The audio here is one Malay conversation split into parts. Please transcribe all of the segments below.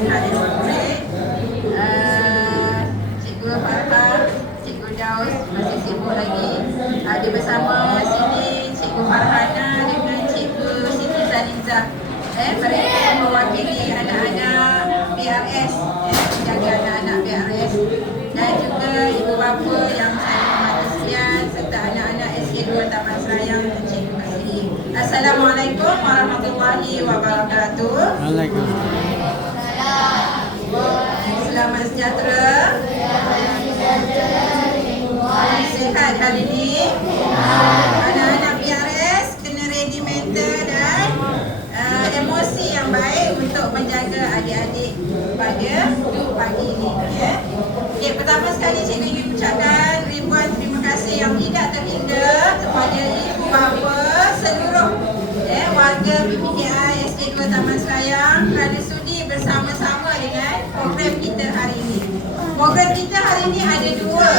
dan hadirin murid. Cikgu Farhah, Cikgu Daus masih sibuk lagi. Ada bersama sini Cikgu Farhana dengan Cikgu Siti Zalizah. Mereka mewakili anak-anak BRS, menjaga anak-anak BRS, dan juga ibu bapa yang saya hormati sekalian serta anak-anak SK2 Taman Serayang dan Cikgu kasihi. Assalamualaikum warahmatullahi wabarakatuh. Selamat sejahtera. Sihat hari ini. Anak-anak BRS kena ready mental dan emosi yang baik untuk menjaga adik-adik pada pagi ini. Okay, pertama sekali cikgu ingin ucapkan ribuan terima kasih yang tidak terhingga kepada ibu bapa seluruh warga PPKI SK2 Taman Serayang kerana sudi bersama-sama dengan program kita hari ini. Program kita hari ini ada dua.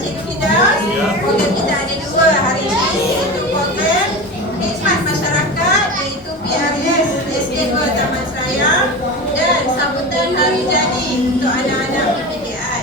Cikgu Fidaus, program kita ada dua hari ini, iaitu program khidmat masyarakat iaitu PRS SK2 Taman Serayang dan sambutan hari jadi untuk anak-anak PPKI.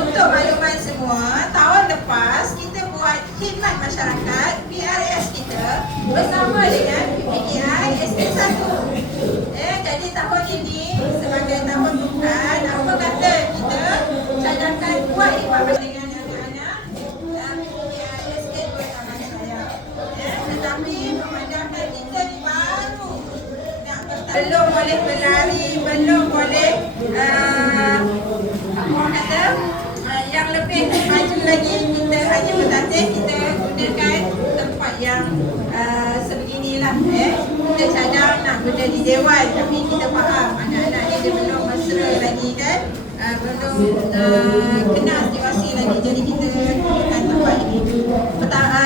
Untuk makluman semua, tahun lepas kita buat khidmat masyarakat PRS kita bersama dengan PPKI SK1. Jadi tahun ini sebagai tahun bukan, apa kata kita cadangkan buat khidmat dengan anak-anak PPKI SK2 Taman Serayang. Tetapi memandangkan kita ni baru nak belum boleh berlari, belum boleh yang lebih maju lagi, kita hanya bertatih, kita gunakan tempat yang sebeginilah. Kita cadang nak benda di dewan, tapi kita faham anak-anak ni dia belum mesra lagi kan, belum kenal situasi lagi, jadi kita gunakan tempat ini.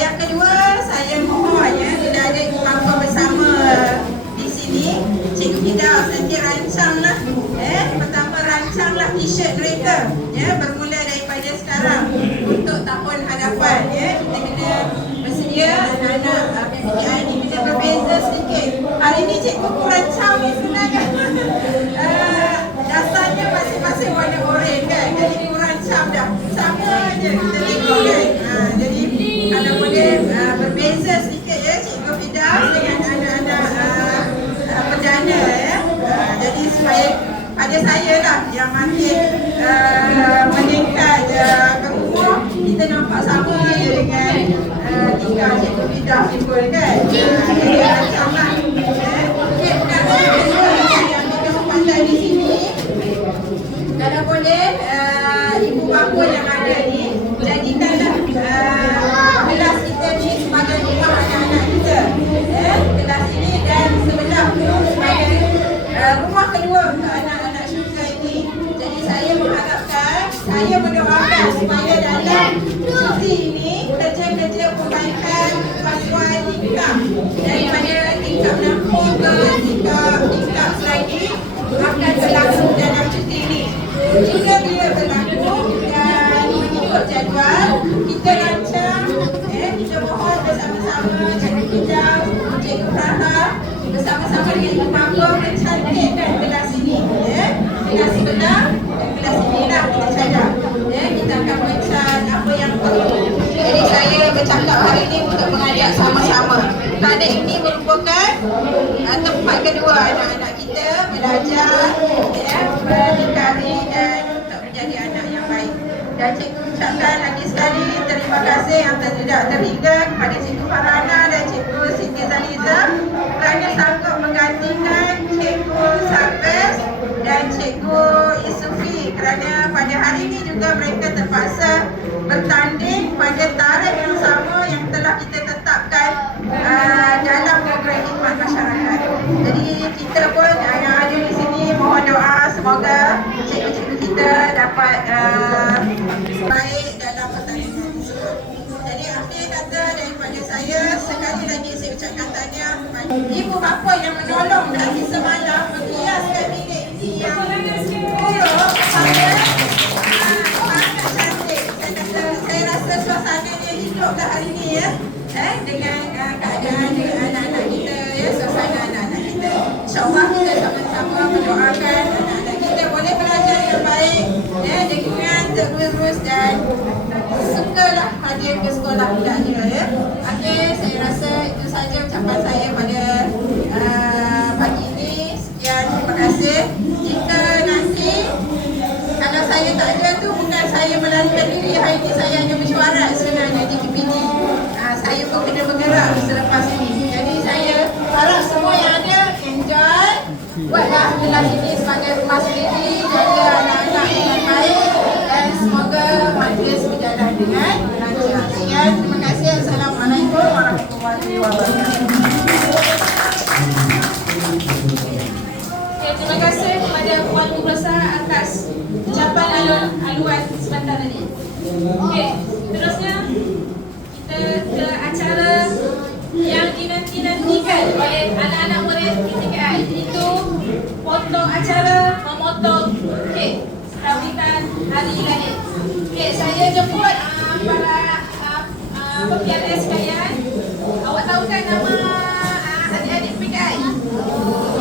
Yang kedua, saya mohon tidak ada apa bersama di sini. Cikgu Fidaus nanti rancanglah, pertama rancanglah t-shirt mereka, bermula daripada sekarang untuk tahun hadapan. Kita kena bersedia, anak-anak PPKI ni kena berbeza sedikit. Hari ni cikgu rancang ni sebenarnya dasarnya masing-masing warna oranye kan, jadi dia rancang dah sama je kita tengok kan. Jadi kalau boleh berbeza sedikit Cikgu Fidaus dengan anak-anak perdana jadi supaya pada saya lah yang makin meningkat berumur, kita nampak sama je dengan tingkah Cikgu Fidaus timbul kan. Jadi rancanglah. Okay, mudah-mudahan saya ambil kesempatan di sini, kalau boleh ibu bapa yang ada ni jadikanlah kelas kita ni sebagai rumah anak-anak kita. Kelas ini dan sebelah tu sebagai rumah kedua untuk anak-anak syurga ini. Jadi saya mengharapkan, saya mendoakan supaya dalam cuti ini kerja-kerja perbaikan pasuan tingkap daripada tingkap Nampung ke tingkap lagi akan berlangsung dalam cuti ini. Jika dia berlaku dan mengikut jadual, kita rancang, kita mohon bersama-sama Cikgu Fidaus, Cikgu Farhah bersama-sama dengan ibu bapa mencantikkan kelas ini. Kelas sebelah dan kelas inilah kita cadang. Kita akan mencan apa yang perlu. Jadi saya bercakap hari ini untuk mengajak sama-sama. Kerana ini merupakan tempat kedua anak-anak kita belajar, berdikari dan untuk menjadi anak yang baik. Dan cikgu ucapkan lagi sekali terima kasih yang tidak terhingga kepada Cikgu Farhana dan Cikgu Siti Zalizah kerana sanggup menggantikan Cikgu Sarves dan Cikgu Isufi, kerana pada hari ini juga mereka terpaksa bertanding pada tarikh yang sama yang telah kita tetapkan dalam program khidmat masyarakat. Jadi kita pun yang ada di sini mohon doa semoga cikgu-cikgu kita dapat baik dalam pertandingan tersebut. Jadi akhir kata daripada saya, sekali lagi saya ucapkan tahniah kepada ibu bapa yang menolong dari semalam menghiaskan bilik ini yang buruk sangat cantik. Saya rasa suasananya hiduplah hari ini dengan keadaan dengan anak-anak kita, suasana anak-anak kita. InsyaAllah kita sama-sama mendoakan anak-anak dia ke sekolah budak dia ya. Okey, saya rasa itu saja ucapan saya pada pagi ini. Sekian, terima kasih. Jika nanti kalau saya tak ada tu bukan saya melarikan diri, hari ini saya hanya mesyuarat sebenarnya di KPD. Saya pun kena bergerak selepas ini. Jadi saya harap semua yang ada enjoy. Buatlah kelas ini sebagai rumah sendiri, jaga anak-anak dengan baik dan semoga majlis berjalan dengan lancar. Sekian, terima kasih. Assalamualaikum warahmatullahi wabarakatuh. Terima kasih kepada Puan Guru Besar atas ucapan aluan sebentar tadi. Okey, terusnya kita ke acara yang dinanti-nantikan oleh anak-anak murid PTKI, iaitu potong acara memotong kek sambutan Hari Gadis. Okey, saya jemput para PLS sekalian. Awak tahu kan nama adik-adik PTKI?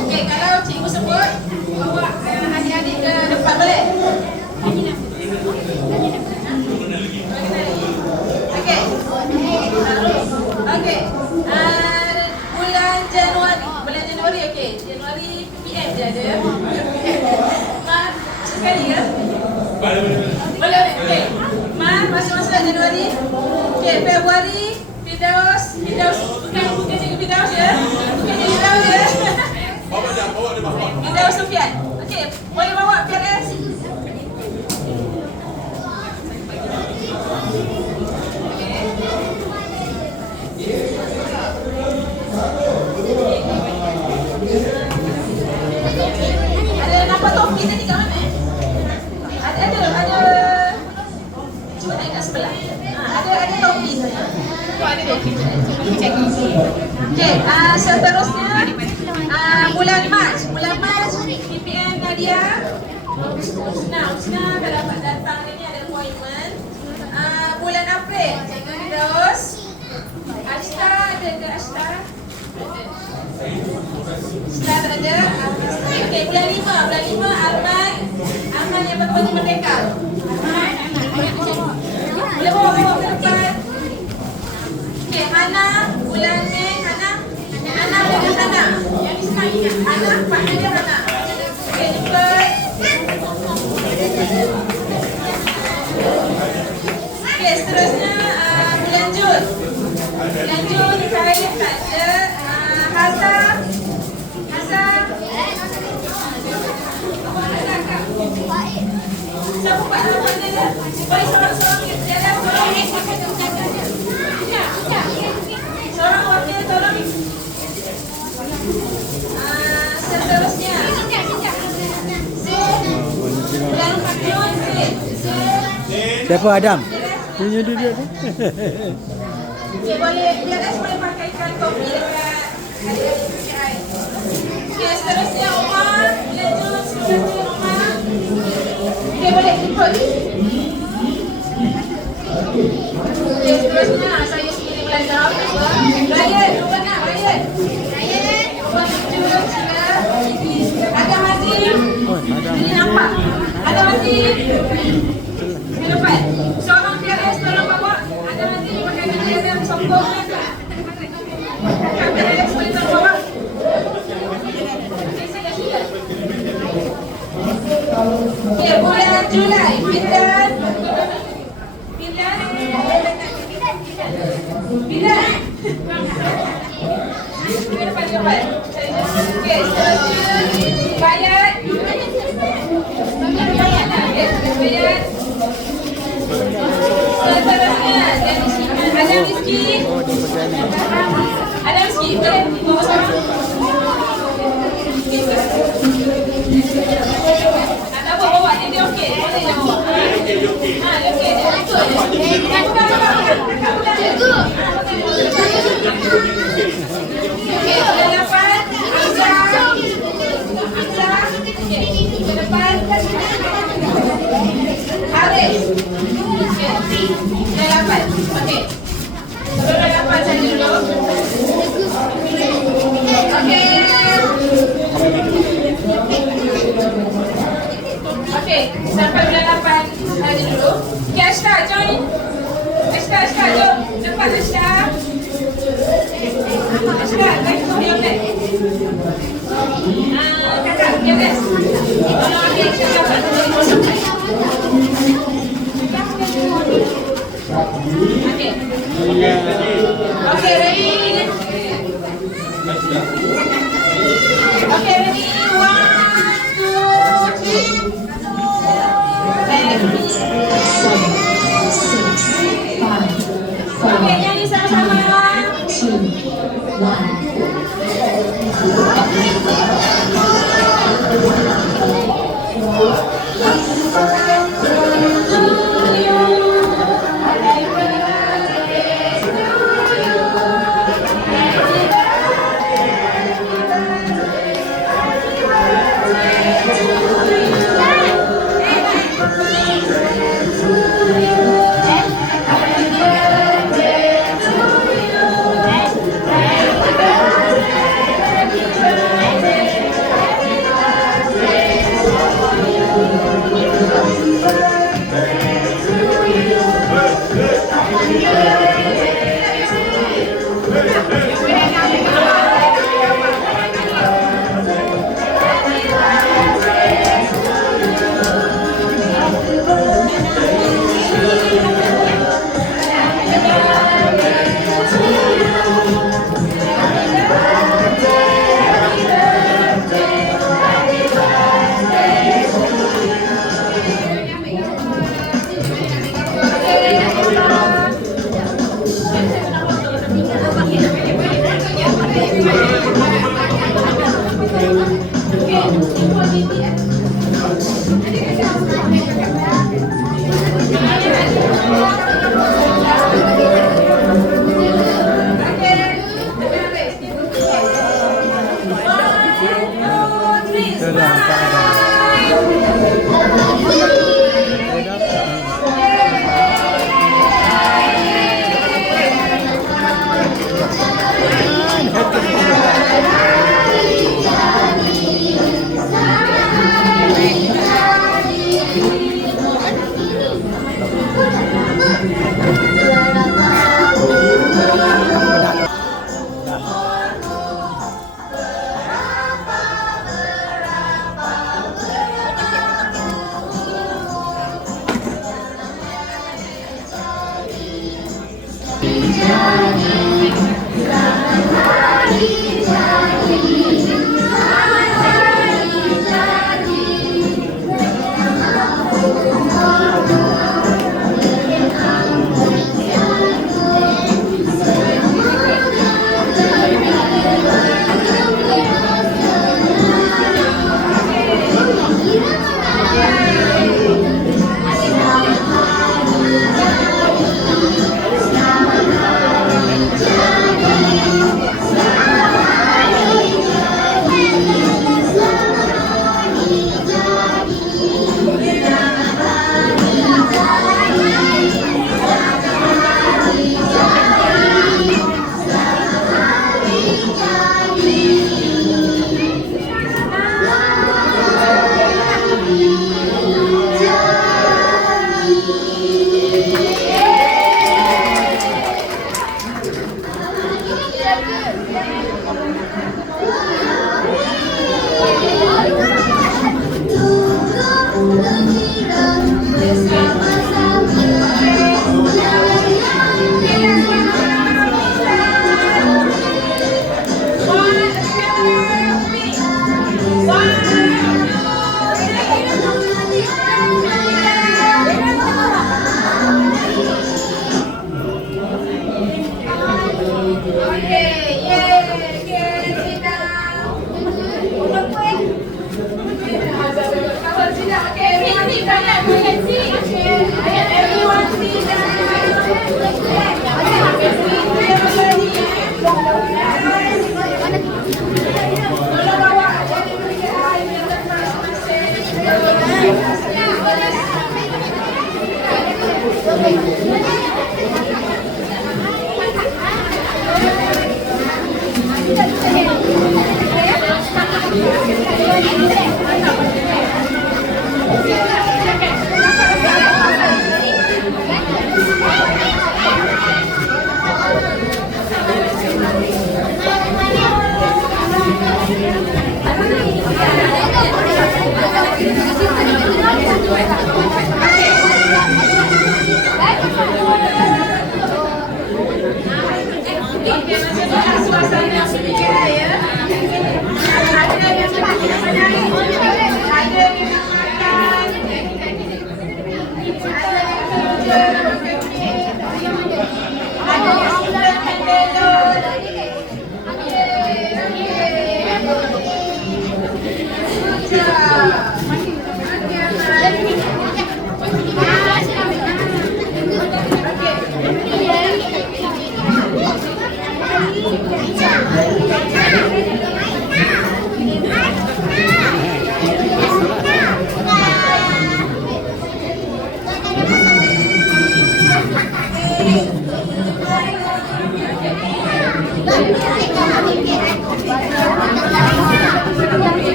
Okey, kalau cikgu sebut, bawa adik-adik ke depan boleh? Okey. Okey. Bulan Januari okey. Januari PM je ada. Sekali ya? Boleh. Okey. Masa Januari. Okey, Februari Firdaus bukan cikgu Firdaus ya. Bukan cikgu Firdaus ya. Bawa dia bawa. Firdaus Sufian. Okey, boleh bawa PLS. Ada nampak topi tadi kat mana? Ada. Cuba tengok kat sebelah. Ada topi saya. Ada topi. Okey, seterusnya bulan Mac PPM Nadia Usna kalau dapat datang hari ni ada appointment. Bulan April Cikgu Firdaus, Ashta ada ke Ashta? Ashta tak ada. Okey, bulan 5 Arman yang bertuan Merdeka. Boleh bawa ke depan. Okey, Hana bulan Mei, Hana dengan Hana. Yang ni senang ingat. Hana, partner dia Hana. Okey, cepat. Okey, seterusnya bulan Jun saya tak ada. Hazza. Siapa buat nama dia? Boleh sorang-sorang dia ada. Sorang wakil tolong. Seterusnya bulan Jun siapa Adam? Dia boleh pakaikan topi dekat adik-adik PKI. Okey, seterusnya Omar, bulan Jun seterusnya Omar. Okey, boleh ikut. Okey, seterusnya saya sendiri belajar. Ryan, nombor 6, Ryan. Nombor 7, sila. Ada Haji. Ini nampak. Ada Haji. Ke depan. Seorang PLS tolong bawa. Ada Haji pakai baju yang sokong. PLS boleh tolong bawa. Okey, sila. Okey, bulan Julai. Pindah. Depan. Okey, seterusnya Bayat. Bayat. Seterusnya Adam Rizki. Boleh bawa seorang. Nak apa bawa dia okey. Boleh je bawa. Dia okey. Dia ikut je. Cikgu. Okey, bulan 8 Hamzah. Okey, ke depan. Haris. Okey, bulan 8. Okey. Bulan 8 saja dulu. Okey. Okey, sampai bulan 8 saja dulu. Okey, Ashta join. Ashta Ashka, jom. Cepat Ashka. Ashka, baik tu yang baik. Kakak, yang best. Tolong ambil kakak. Okay. Okay, ready? Okay, ready? 1, 2, 3. Okay, nyanyi sama-sama. 1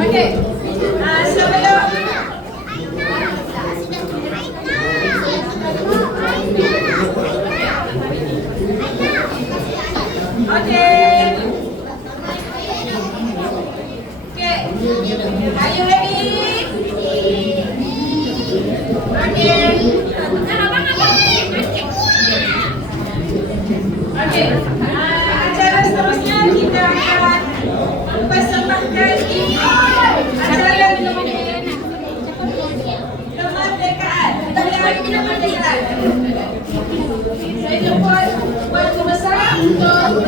Okey. Sebelum Okey. Okey. Are you ready? Okey. Okey. Acara seterusnya kita akan mempersembahkan ini acara kemerdekaan. Kemerdekaan. Saya jumpa Puan Pembesar untuk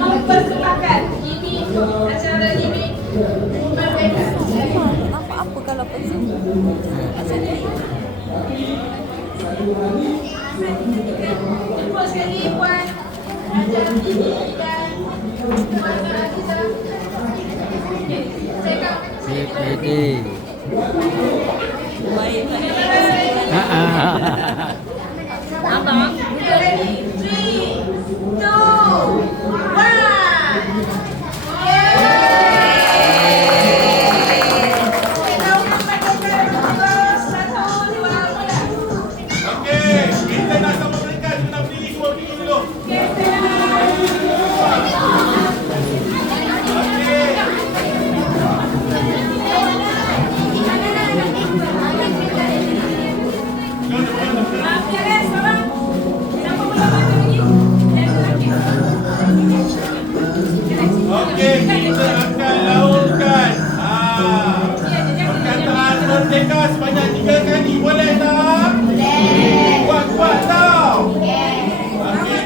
mempersembahkan ini acara ini kemerdekaan. Apa kalau pesan? Jumpa sekali Puan acara ini dan Puan Aziza. Saya akan Ready. Abang. ready. 3, 2, 1. Okey, kita nak sama mereka, kita nak berdiri semua berdiri dulu. Okey, kita akan laungkan perkataan merdeka sebanyak 3 kali. Boleh tak? Boleh. Kuat-kuat tau. Okey. Okey.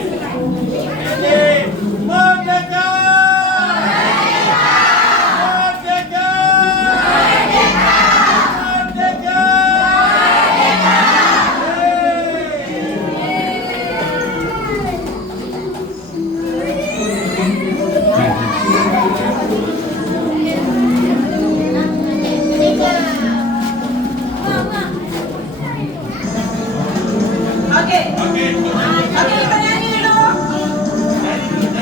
Merdeka! Merdeka! Merdeka! Okey. Okey, untuk Okey, kita nyanyi dulu. Kita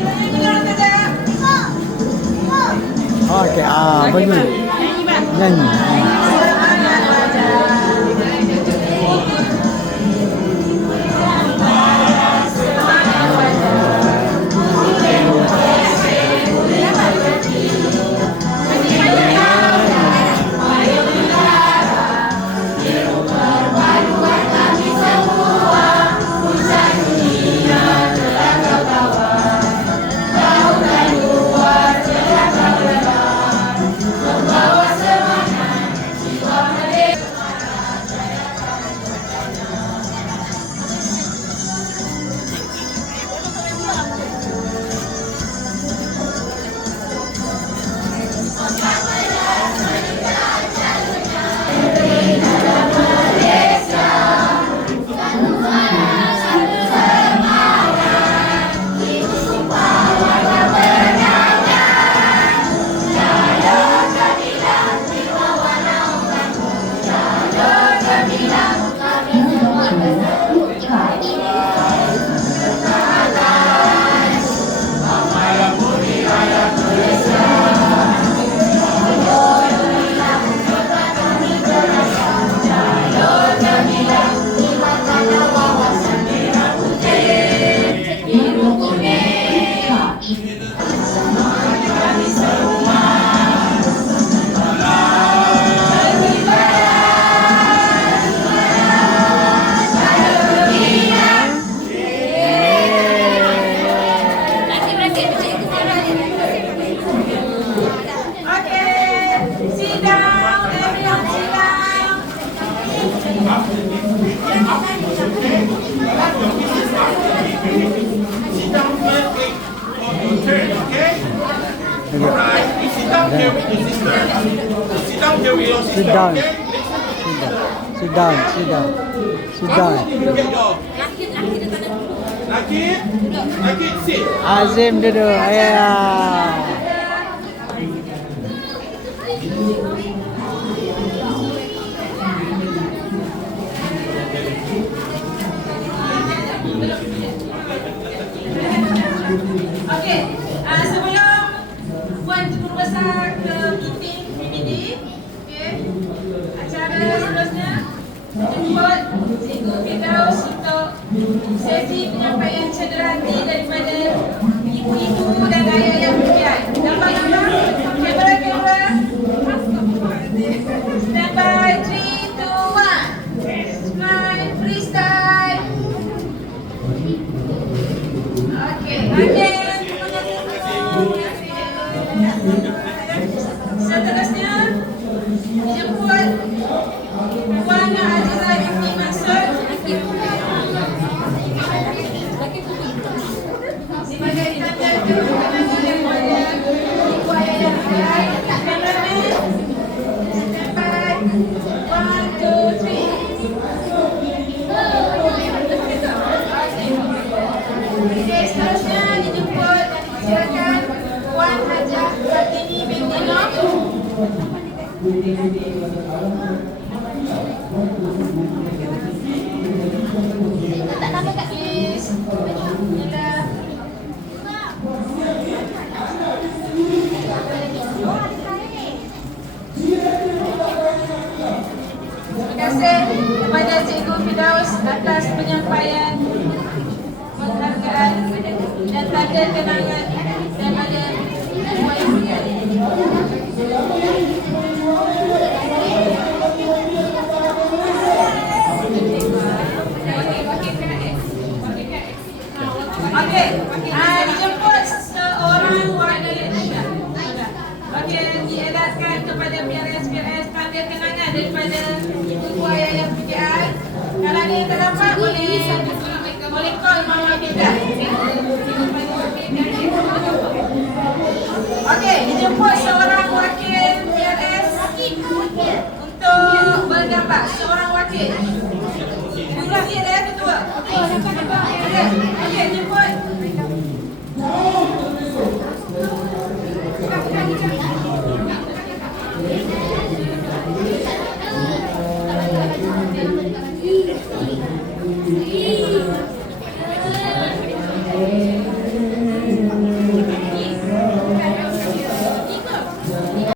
nyanyi dulu kejap. Okey, bagi. Nyanyi. Semangat wajah. Semangat wajah. Alright, you sit down here with your sister. Sit down here with your sister, Sit down. okay? Sit down. Sit down. Sit down. Sit down. Get your Nakib. Nakib sit. Azim duduk. Ayah. Okey, sebelum Puan Guru Besar ke meeting PBD, okey, acara seterusnya jemput Cikgu Firdaus untuk sesi penyampaian cederhati daripada ibu-ibu dan ayah yang berkian. Gambar-gambar, kamera-kamera. Stand by, 3, 2, 1. Smile, freestyle. Okey, seterusnya jemput Puan Azizah binti Mansur sebagai tanda kehormatan kepada ibu ayah yang berkian. Kameraman, stand by, 1, 2, 3. Okey, seterusnya dijemput dan disilakan Puan Hajah Fatini binti Noh. Tak nama kat Please. Inilah. Terima kasih kepada Cikgu Firdaus atas penyampaian penghargaan dan tanda kenangan daripada Puan Okey, dijemput seorang wakil. Okey, diedarkan kepada PRS tanda kenangan daripada ibu ayah yang berkian. Kalau ada yang terdapat boleh call Mama Fida. Okey, dijemput seorang wakil PRS untuk bergambar. Seorang wakil. Ibu wakil ketua.